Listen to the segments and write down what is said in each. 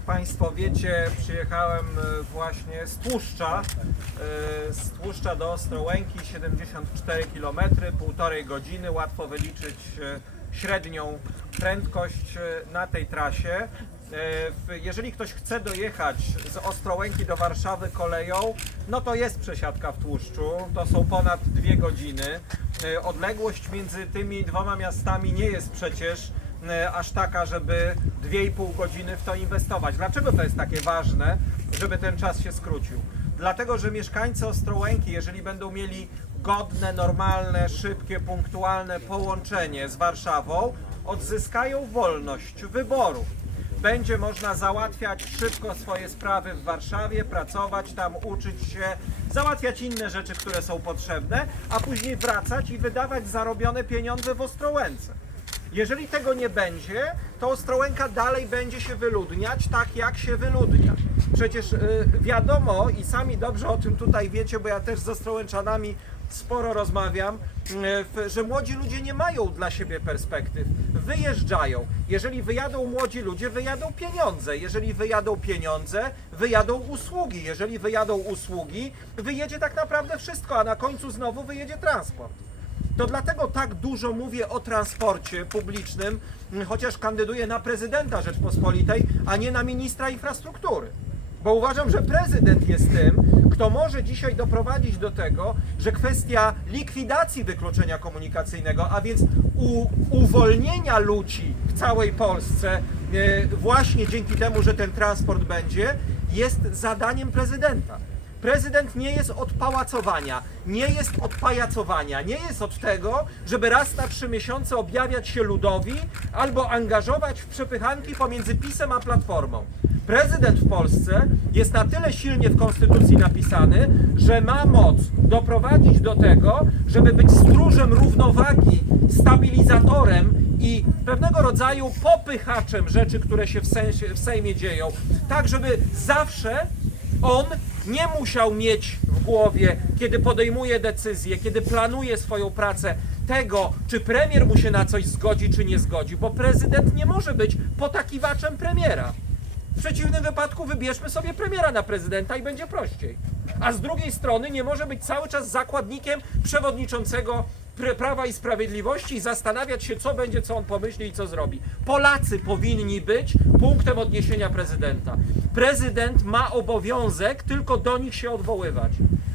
jak Państwo wiecie, przyjechałem e, właśnie z Tłuszcza, e, z Tłuszcza do Ostrołęki, 74 km, półtorej godziny, łatwo wyliczyć e, średnią prędkość na tej trasie. Jeżeli ktoś chce dojechać z Ostrołęki do Warszawy koleją, no to jest przesiadka w Tłuszczu, to są ponad dwie godziny. Odległość między tymi dwoma miastami nie jest przecież aż taka, żeby 2,5 godziny w to inwestować. Dlaczego to jest takie ważne, żeby ten czas się skrócił? Dlatego, że mieszkańcy Ostrołęki, jeżeli będą mieli godne, normalne, szybkie, punktualne połączenie z Warszawą, odzyskają wolność wyboru. Będzie można załatwiać szybko swoje sprawy w Warszawie, pracować tam, uczyć się, załatwiać inne rzeczy, które są potrzebne, a później wracać i wydawać zarobione pieniądze w Ostrołęce. Jeżeli tego nie będzie, to Ostrołęka dalej będzie się wyludniać tak, jak się wyludnia. Przecież y, wiadomo i sami dobrze o tym tutaj wiecie, bo ja też z Ostrołęczanami sporo rozmawiam, y, że młodzi ludzie nie mają dla siebie perspektyw. Wyjeżdżają. Jeżeli wyjadą młodzi ludzie, wyjadą pieniądze. Jeżeli wyjadą pieniądze, wyjadą usługi. Jeżeli wyjadą usługi, wyjedzie tak naprawdę wszystko, a na końcu znowu wyjedzie transport. To dlatego tak dużo mówię o transporcie publicznym, m, chociaż kandyduję na prezydenta Rzeczpospolitej, a nie na ministra infrastruktury. Bo uważam, że prezydent jest tym, kto może dzisiaj doprowadzić do tego, że kwestia likwidacji wykluczenia komunikacyjnego, a więc uwolnienia ludzi w całej Polsce, e, właśnie dzięki temu, że ten transport będzie, jest zadaniem prezydenta. Prezydent nie jest od pałacowania, nie jest od pajacowania, nie jest od tego, żeby raz na trzy miesiące objawiać się ludowi albo angażować w przepychanki pomiędzy PiSem a Platformą. Prezydent w Polsce jest na tyle silnie w Konstytucji napisany, że ma moc doprowadzić do tego, żeby być stróżem równowagi, stabilizatorem i pewnego rodzaju popychaczem rzeczy, które się w, w Sejmie dzieją, tak żeby zawsze on nie musiał mieć w głowie, kiedy podejmuje decyzję, kiedy planuje swoją pracę, tego, czy premier mu się na coś zgodzi, czy nie zgodzi, bo prezydent nie może być potakiwaczem premiera. W przeciwnym wypadku wybierzmy sobie premiera na prezydenta i będzie prościej. A z drugiej strony nie może być cały czas zakładnikiem przewodniczącego Pr- Prawa i Sprawiedliwości i zastanawiać się, co będzie, co on pomyśli i co zrobi. Polacy powinni być punktem odniesienia prezydenta. Prezydent ma obowiązek tylko do nich się odwoływać.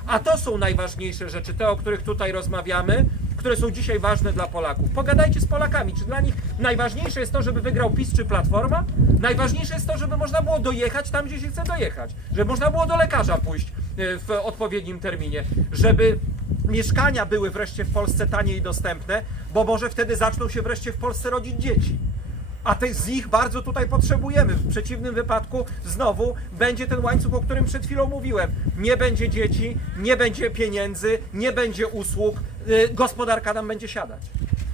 A to są najważniejsze rzeczy, te, o których tutaj rozmawiamy, które są dzisiaj ważne dla Polaków. Pogadajcie z Polakami, czy dla nich najważniejsze jest to, żeby wygrał PiS czy Platforma? Najważniejsze jest to, żeby można było dojechać tam, gdzie się chce dojechać, żeby można było do lekarza pójść e, w odpowiednim terminie, żeby mieszkania były wreszcie w Polsce tanie i dostępne, bo może wtedy zaczną się wreszcie w Polsce rodzić dzieci. A te z ich bardzo tutaj potrzebujemy. W przeciwnym wypadku znowu będzie ten łańcuch, o którym przed chwilą mówiłem. Nie będzie dzieci, nie będzie pieniędzy, nie będzie usług, yy, gospodarka nam będzie siadać.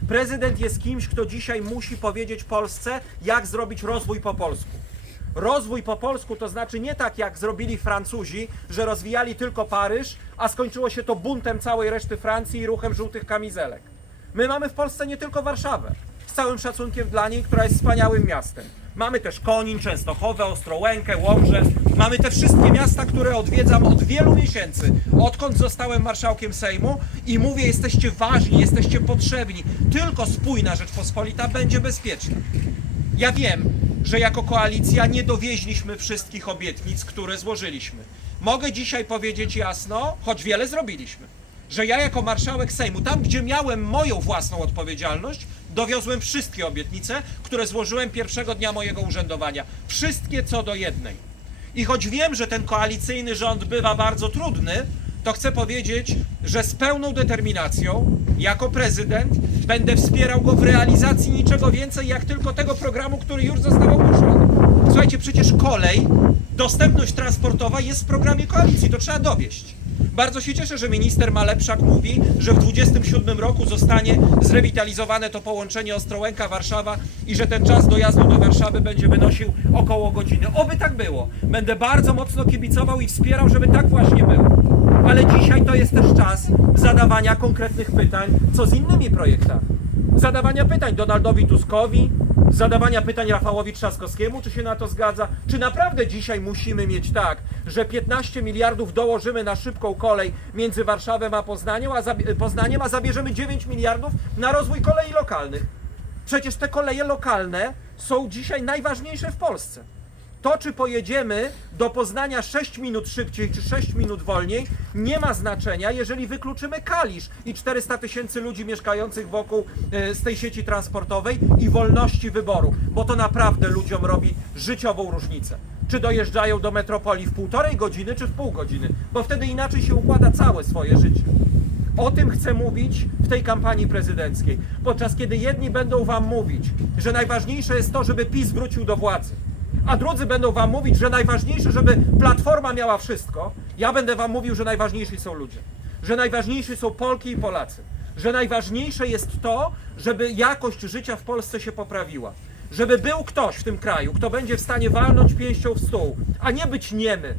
Prezydent jest kimś, kto dzisiaj musi powiedzieć Polsce, jak zrobić rozwój po polsku. Rozwój po polsku to znaczy nie tak jak zrobili Francuzi, że rozwijali tylko Paryż, a skończyło się to buntem całej reszty Francji i ruchem żółtych kamizelek. My mamy w Polsce nie tylko Warszawę, z całym szacunkiem dla niej, która jest wspaniałym miastem. Mamy też Konin, Częstochowę, Ostrołękę, Łomżę. Mamy te wszystkie miasta, które odwiedzam od wielu miesięcy, odkąd zostałem marszałkiem Sejmu i mówię, jesteście ważni, jesteście potrzebni. Tylko spójna Rzeczpospolita będzie bezpieczna. Ja wiem, że jako koalicja nie dowieźliśmy wszystkich obietnic, które złożyliśmy. Mogę dzisiaj powiedzieć jasno, choć wiele zrobiliśmy, że ja jako marszałek Sejmu, tam gdzie miałem moją własną odpowiedzialność, dowiozłem wszystkie obietnice, które złożyłem pierwszego dnia mojego urzędowania. Wszystkie co do jednej. I choć wiem, że ten koalicyjny rząd bywa bardzo trudny, to chcę powiedzieć, że z pełną determinacją, jako prezydent, będę wspierał go w realizacji niczego więcej, jak tylko tego programu, który już został ogłoszony. Słuchajcie, przecież kolej, dostępność transportowa jest w programie koalicji, to trzeba dowieść. Bardzo się cieszę, że minister Malepszak mówi, że w 27 roku zostanie zrewitalizowane to połączenie Ostrołęka-Warszawa i że ten czas dojazdu do Warszawy będzie wynosił około godziny. Oby tak było. Będę bardzo mocno kibicował i wspierał, żeby tak właśnie było. Ale dzisiaj to jest też czas zadawania konkretnych pytań, co z innymi projektami. Zadawania pytań Donaldowi Tuskowi, zadawania pytań Rafałowi Trzaskowskiemu, czy się na to zgadza? Czy naprawdę dzisiaj musimy mieć tak, że 15 miliardów dołożymy na szybką kolej między Warszawą a Poznaniem, a, Poznaniem, a zabierzemy 9 miliardów na rozwój kolei lokalnych? Przecież te koleje lokalne są dzisiaj najważniejsze w Polsce. To, czy pojedziemy do Poznania 6 minut szybciej, czy 6 minut wolniej, nie ma znaczenia, jeżeli wykluczymy Kalisz i 400 tysięcy ludzi mieszkających wokół e, z tej sieci transportowej i wolności wyboru, bo to naprawdę ludziom robi życiową różnicę. Czy dojeżdżają do metropolii w półtorej godziny, czy w pół godziny, bo wtedy inaczej się układa całe swoje życie. O tym chcę mówić w tej kampanii prezydenckiej, podczas kiedy jedni będą wam mówić, że najważniejsze jest to, żeby PiS wrócił do władzy, a drudzy będą wam mówić, że najważniejsze, żeby Platforma miała wszystko, ja będę wam mówił, że najważniejsi są ludzie, że najważniejsi są Polki i Polacy, że najważniejsze jest to, żeby jakość życia w Polsce się poprawiła. Żeby był ktoś w tym kraju, kto będzie w stanie walnąć pięścią w stół, a nie być niemy,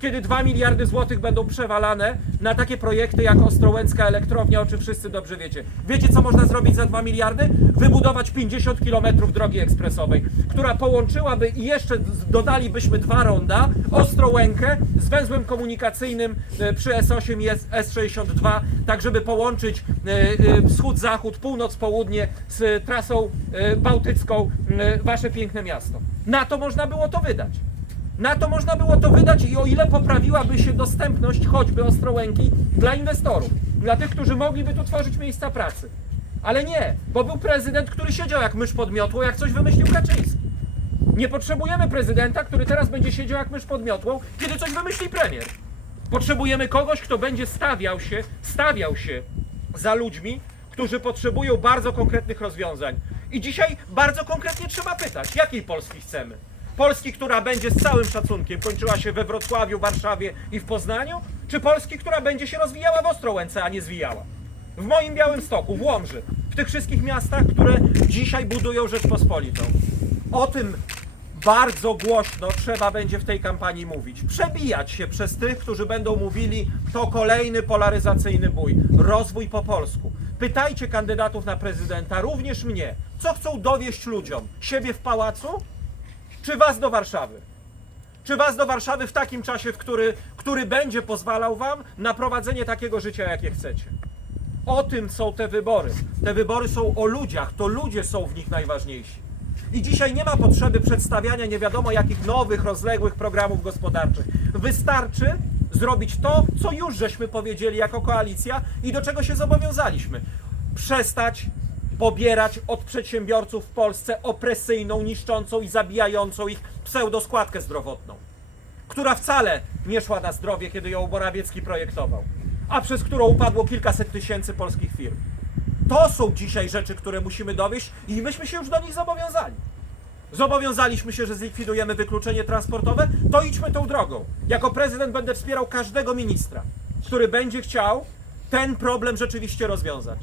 kiedy 2 miliardy złotych będą przewalane na takie projekty jak Ostrołęcka Elektrownia, o czym wszyscy dobrze wiecie. Wiecie, co można zrobić za 2 miliardy? Wybudować 50 kilometrów drogi ekspresowej, która połączyłaby i jeszcze dodalibyśmy dwa ronda Ostrołękę z węzłem komunikacyjnym e, przy S8 i S- S62, tak żeby połączyć e, e, wschód-zachód, północ-południe z trasą bałtycką wasze piękne miasto. Na to można było to wydać. Na to można było to wydać i o ile poprawiłaby się dostępność choćby Ostrołęki dla inwestorów, dla tych, którzy mogliby tu tworzyć miejsca pracy. Ale nie, bo był prezydent, który siedział jak mysz pod miotłą, jak coś wymyślił Kaczyński. Nie potrzebujemy prezydenta, który teraz będzie siedział jak mysz pod miotłą, kiedy coś wymyśli premier. Potrzebujemy kogoś, kto będzie stawiał się, stawiał się za ludźmi, którzy potrzebują bardzo konkretnych rozwiązań. I dzisiaj bardzo konkretnie trzeba pytać, jakiej Polski chcemy? Polski, która będzie z całym szacunkiem kończyła się we Wrocławiu, Warszawie i w Poznaniu? Czy Polski, która będzie się rozwijała w Ostrołęce, a nie zwijała? W moim Białymstoku, w Łomży, w tych wszystkich miastach, które dzisiaj budują Rzeczpospolitą. O tym bardzo głośno trzeba będzie w tej kampanii mówić. Przebijać się przez tych, którzy będą mówili, to kolejny polaryzacyjny bój, rozwój po polsku. Pytajcie kandydatów na prezydenta, również mnie, co chcą dowieść ludziom? Siebie w pałacu, czy was do Warszawy? Czy was do Warszawy w takim czasie, w który, który będzie pozwalał wam na prowadzenie takiego życia, jakie chcecie? O tym są te wybory. Te wybory są o ludziach, to ludzie są w nich najważniejsi. I dzisiaj nie ma potrzeby przedstawiania nie wiadomo jakich nowych, rozległych programów gospodarczych. Wystarczy zrobić to, co już żeśmy powiedzieli jako koalicja i do czego się zobowiązaliśmy. Przestać pobierać od przedsiębiorców w Polsce opresyjną, niszczącą i zabijającą ich pseudoskładkę zdrowotną która wcale nie szła na zdrowie, kiedy ją Morawiecki projektował, a przez którą upadło kilkaset tysięcy polskich firm. To są dzisiaj rzeczy, które musimy dowieść i myśmy się już do nich zobowiązali. Zobowiązaliśmy się, że zlikwidujemy wykluczenie transportowe, to idźmy tą drogą. Jako prezydent będę wspierał każdego ministra, który będzie chciał ten problem rzeczywiście rozwiązać.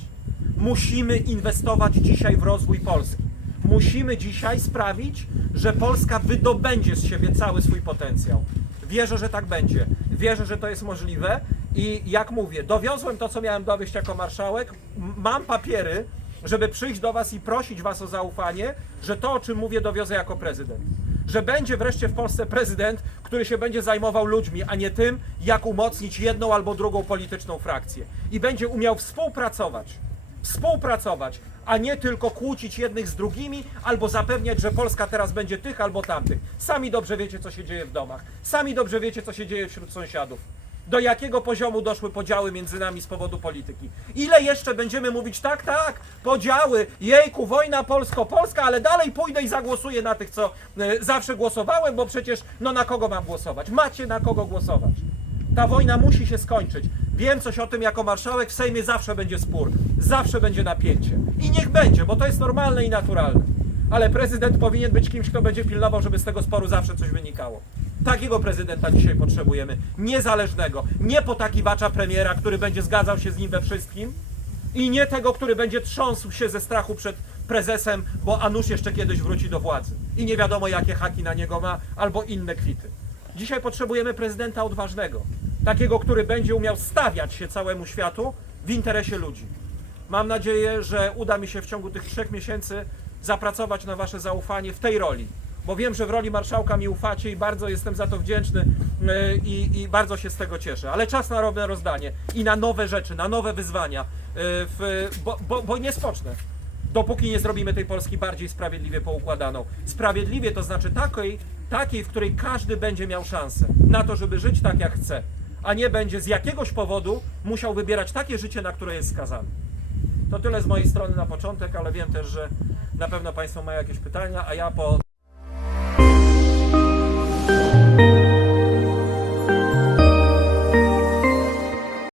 Musimy inwestować dzisiaj w rozwój Polski. Musimy dzisiaj sprawić, że Polska wydobędzie z siebie cały swój potencjał. Wierzę, że tak będzie. Wierzę, że to jest możliwe i jak mówię, dowiozłem to, co miałem dowieść jako marszałek. Mam papiery, żeby przyjść do Was i prosić Was o zaufanie, że to, o czym mówię, dowiozę jako prezydent. Że będzie wreszcie w Polsce prezydent, który się będzie zajmował ludźmi, a nie tym, jak umocnić jedną albo drugą polityczną frakcję. I będzie umiał współpracować. Współpracować, a nie tylko kłócić jednych z drugimi, albo zapewniać, że Polska teraz będzie tych albo tamtych. Sami dobrze wiecie, co się dzieje w domach. Sami dobrze wiecie, co się dzieje wśród sąsiadów. Do jakiego poziomu doszły podziały między nami z powodu polityki? Ile jeszcze będziemy mówić tak, tak, podziały, jejku, wojna polsko-polska, ale dalej pójdę i zagłosuję na tych, co e, zawsze głosowałem, bo przecież no na kogo mam głosować? Macie na kogo głosować. Ta wojna musi się skończyć. Wiem coś o tym jako marszałek, w Sejmie zawsze będzie spór, zawsze będzie napięcie. I niech będzie, bo to jest normalne i naturalne. Ale prezydent powinien być kimś, kto będzie pilnował, żeby z tego sporu zawsze coś wynikało. Takiego prezydenta dzisiaj potrzebujemy. Niezależnego. Nie potakiwacza premiera, który będzie zgadzał się z nim we wszystkim. I nie tego, który będzie trząsł się ze strachu przed prezesem, bo a nuż jeszcze kiedyś wróci do władzy. I nie wiadomo, jakie haki na niego ma, albo inne kwity. Dzisiaj potrzebujemy prezydenta odważnego. Takiego, który będzie umiał stawiać się całemu światu w interesie ludzi. Mam nadzieję, że uda mi się w ciągu tych trzech miesięcy zapracować na Wasze zaufanie w tej roli. Bo wiem, że w roli marszałka mi ufacie i bardzo jestem za to wdzięczny yy, i, i bardzo się z tego cieszę. Ale czas na nowe rozdanie i na nowe rzeczy, na nowe wyzwania, yy, w, bo, bo, bo nie spocznę dopóki nie zrobimy tej Polski bardziej sprawiedliwie poukładaną. Sprawiedliwie to znaczy takiej, takiej, w której każdy będzie miał szansę na to, żeby żyć tak jak chce, a nie będzie z jakiegoś powodu musiał wybierać takie życie, na które jest skazany. To tyle z mojej strony na początek, ale wiem też, że na pewno Państwo mają jakieś pytania, a ja po